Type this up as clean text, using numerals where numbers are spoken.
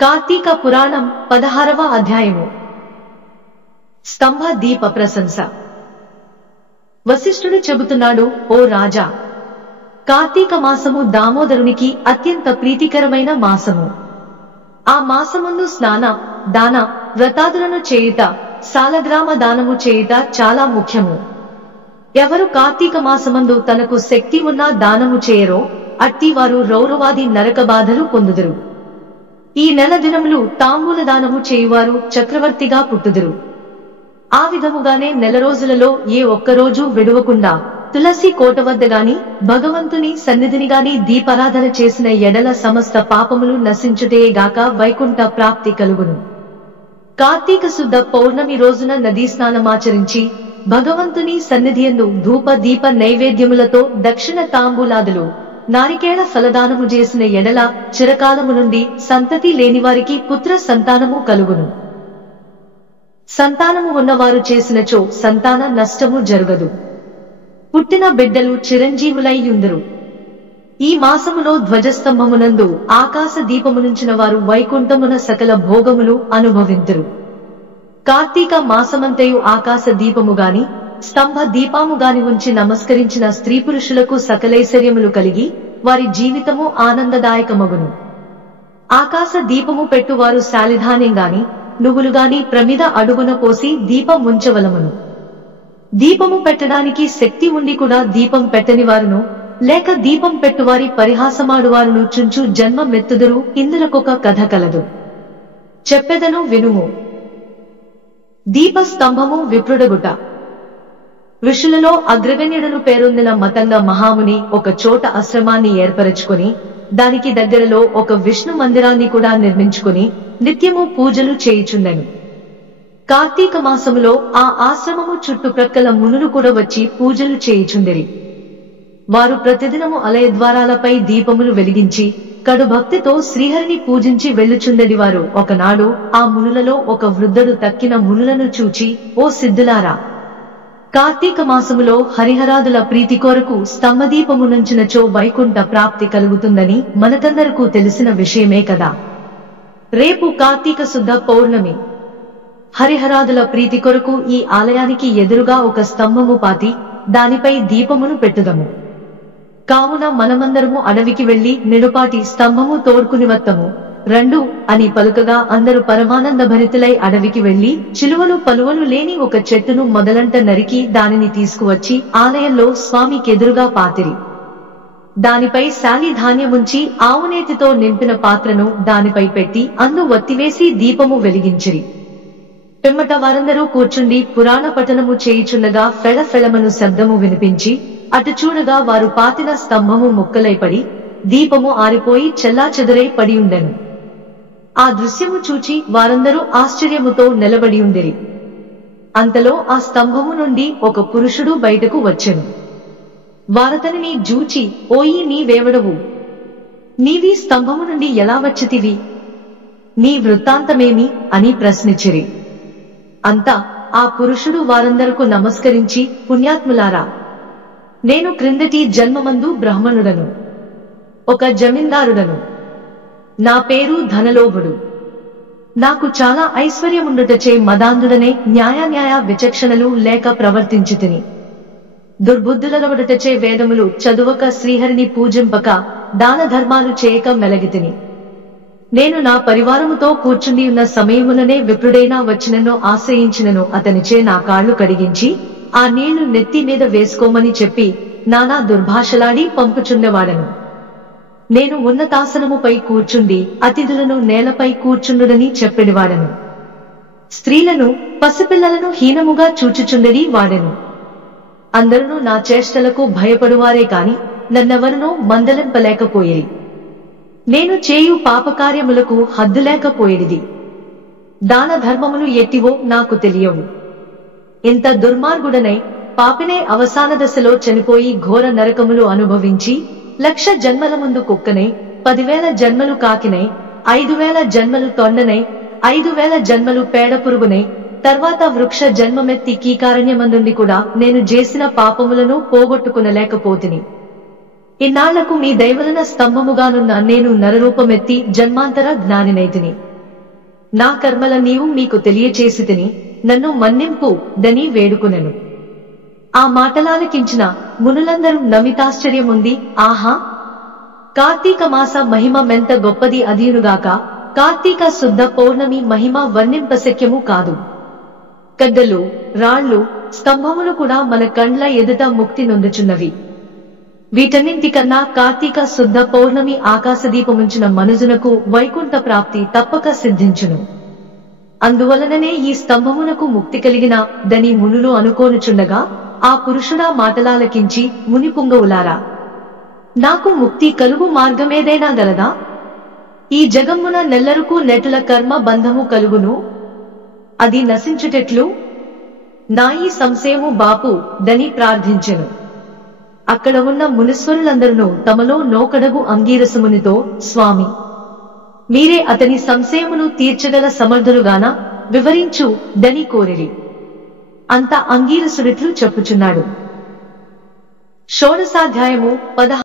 కార్తీక పురాణం 16వ అధ్యాయము. స్తంభ దీప ప్రశంస. వశిష్ఠుడు చెబుతున్నాడు, ఓ రాజా, కార్తీక మాసము దామోదరునికి అత్యంత ప్రీతికరమైన మాసము. ఆ మాసముందు స్నాన, దాన, వ్రతాదులను చేయుట, సాలగ్రామ దానము చేయుట చాలా ముఖ్యము. ఎవరు కార్తీక మాసమందు తనకు శక్తి ఉన్నా దానము చేయరో అట్టి వారు రౌరవాది నరక బాధలు పొందుదురు. ఈ నెల దినములు తాంబూల దానము చేయువారు చక్రవర్తిగా పుట్టుదురు. ఆ విధముగానే నెల రోజులలో ఏ ఒక్కరోజు విడువకుండా తులసి కోట వద్ద గాని భగవంతుని సన్నిధిని గాని దీపారాధన చేసిన ఎడల సమస్త పాపములు నశించుటేగాక వైకుంఠ ప్రాప్తి కలుగును. కార్తీక శుద్ధ పౌర్ణమి రోజున నదీ స్నానమాచరించి భగవంతుని సన్నిధియందు ధూప దీప నైవేద్యములతో దక్షిణ తాంబూలాదులు, నారికేళ ఫలదానము చేసిన ఎడల చిరకాలము నుండి సంతతి లేనివారికి పుత్ర సంతానము కలుగును. సంతానము ఉన్నవారు చేసినచో సంతాన నష్టము జరగదు. పుట్టిన బిడ్డలు చిరంజీవులై యుందురు. ఈ మాసములో ధ్వజస్తంభమునందు ఆకాశ దీపమునుంచిన వారు వైకుంఠమున సకల భోగములు అనుభవింతురు. కార్తీక మాసమంతయు ఆకాశ దీపము గాని స్తంభ దీపాము గాని ఉంచి నమస్కరించిన స్త్రీ పురుషులకు సకలైశ్వర్యములు కలిగి వారి జీవితము ఆనందదాయకమగును. ఆకాశ దీపము పెట్టువారు శాలిధాన్యం గాని నువ్వులు గాని ప్రమిద అడుగున పోసి దీపం ఉంచవలమును. దీపము పెట్టడానికి శక్తి ఉండి కూడా దీపం పెట్టని వారును, లేక దీపం పెట్టువారి పరిహాసమాడువారును చుంచు జన్మ మెత్తుదురు. ఇందులకొక కథ కలదు, చెప్పెదను వినుము. దీపస్తంభము విప్రుడగుట. ఋషులలో అగ్రగణ్యుడను పేరొందిన మతంగ మహాముని ఒక చోట ఆశ్రమాన్ని ఏర్పరచుకొని దానికి దగ్గరలో ఒక విష్ణు మందిరాన్ని కూడా నిర్మించుకుని నిత్యము పూజలు చేయుచుండెను. కార్తీక మాసములో ఆ ఆశ్రమము చుట్టుప్రక్కల మునులు కూడా వచ్చి పూజలు చేయుచుండిరి. వారు ప్రతిదినము ఆలయ ద్వారాలపై దీపములు వెలిగించి కడు భక్తితో శ్రీహరిని పూజించి వెళ్ళుచుండెడి వారు. ఒకనాడు ఆ మునులలో ఒక వృద్ధుడు తక్కిన మునులను చూచి, ఓ సిద్ధులారా, కార్తీక మాసములో హరిహరాదుల ప్రీతి కొరకు స్తంభదీపమునుంచినచో వైకుంఠ ప్రాప్తి కలుగుతుందని మనకందరకు తెలిసిన విషయమే కదా. రేపు కార్తీక శుద్ధ పౌర్ణమి. హరిహరాదుల ప్రీతి కొరకు ఈ ఆలయానికి ఎదురుగా ఒక స్తంభము పాతి దానిపై దీపమును పెట్టుదము. కావున మనమందరము అడవికి వెళ్లి నిడుపాటి స్తంభము తోడ్కుని వత్తము రండు అని పలుకగా అందరూ పరమానంద భరితులై అడవికి వెళ్లి చిలువలు పలువలు లేని ఒక చెట్టును మొదలంట నరికి దానిని తీసుకువచ్చి ఆలయంలో స్వామికెదురుగా పాతిరి. దానిపై శాలి ధాన్యముంచి ఆవునేతితో నింపిన పాత్రను దానిపై పెట్టి అందు వత్తివేసి దీపము వెలిగించిరి. పిమ్మట వారందరూ కూర్చుండి పురాణ పఠనము చేయుచుండగా ఫెళఫెళమను శబ్దము వినిపించి అటు చూడగా వారు పాతిన స్తంభము ముక్కలైపడి దీపము ఆరిపోయి చెల్లాచెదురై పడియుండెను. ఆ దృశ్యము చూచి వారందరూ ఆశ్చర్యముతో నిలబడి ఉండిరి. అంతలో ఆ స్తంభము నుండి ఒక పురుషుడు బయటకు వచ్చెను. వారతనిని జూచి, ఓయి నీవేవడవు? నీవీ స్తంభము నుండి ఎలా వచ్చితివి? నీ వృత్తాంతమేమి అని ప్రశ్నించిరి. అంతా ఆ పురుషుడు వారందరకు నమస్కరించి, పుణ్యాత్ములారా, నేను క్రిందటి జన్మమందు బ్రాహ్మణుడను, ఒక జమీందారుడను. నా పేరు ధనలోభుడు. నాకు చాలా ఐశ్వర్యముండుటచే మదాంధుడనే న్యాయాన్యాయ విచక్షణలు లేక ప్రవర్తించితిని. దుర్బుద్ధులనబడుటచే వేదములు చదువక శ్రీహరిని పూజింపక దాన ధర్మాలు చేయక మెలగితిని. నేను నా పరివారముతో కూర్చుండి ఉన్న సమయముననే విప్రుడైనా వచ్చిననో ఆశ్రయించిననో అతనిచే నా కాళ్లు కడిగించి ఆ నీళ్లు నెత్తి మీద వేసుకోమని చెప్పి నానా దుర్భాషలాడి పంపుచుండేవాడను. నేను ఉన్నతాసనముపై కూర్చుండి అతిథులను నేలపై కూర్చుండుడని చెప్పెడివాడను. స్త్రీలను పసిపిల్లలను హీనముగా చూచుచుండెడి వాడెను. అందరూ నా చేష్టలకు భయపడువారే కాని నన్నెవరునో మందలింపలేకపోయిరి. నేను చేయు పాపకార్యములకు హద్దులేకపోయేది. దాన ధర్మములు ఎట్టివో నాకు తెలియవు. ఇంత దుర్మార్గుడనై పాపినే అవసాన దశలో చనిపోయి ఘోర నరకములు అనుభవించి 1,00,000 జన్మల ముందు కుక్కనై, 10,000 జన్మలు కాకినై, 5,000 జన్మలు తొండనై, 5,000 జన్మలు పేడ పురుగునై, తర్వాత వృక్ష జన్మమెత్తి కీకారణ్యమందుండి కూడా నేను చేసిన పాపములను పోగొట్టుకునలేకపోతిని. ఇన్నాళ్లకు మీ దయవలన స్తంభముగానున్న నేను నరరూపమెత్తి జన్మాంతర జ్ఞానినైతిని. నా కర్మల నీవు మీకు తెలియచేసితిని, నన్ను మన్నింపు దని వేడుకొనెను. ఆ మాటలాలకించిన మునులందరూ నమితాశ్చర్యముంది. ఆహా, కార్తీక మాస మహిమ మెంత గొప్పది అదియునుగాక. కార్తీక శుద్ధ పౌర్ణమి మహిమ వర్ణింపశక్యము కాదు. గడ్డలు, రాళ్లు, స్తంభములు కూడా మన కండ్ల ఎదుట ముక్తి నొందుచున్నవి. వీటన్నింటికన్నా కార్తీక శుద్ధ పౌర్ణమి ఆకాశదీపముంచిన మనుజునకు వైకుంఠ ప్రాప్తి తప్పక సిద్ధించును. అందువలననే ఈ స్తంభమునకు ముక్తి కలిగిన దని మునులు అనుకోనుచుండగా, ఆ పురుషుడా మాటలాలకించి, మునిపుంగవులారా, నాకు ముక్తి కలుగు మార్గమేదైనా గలదా? ఈ జగమ్మున నెల్లరుకు నెటుల కర్మ బంధము కలుగును, అది నశించుటెట్లు? నా ఈ సంశయము బాపు దని ప్రార్థించెను. అక్కడ ఉన్న మునీశ్వరులందరూ తమలో నోకడగు అంగీరసమునితో, స్వామి, మీరే అతని సంశయమును తీర్చగల సమర్థులుగాన వివరించు దని కోరిరి. అంత అంగీరసుడిట్లు చెప్పుచున్నాడు. షోడశాధ్యాయము 16.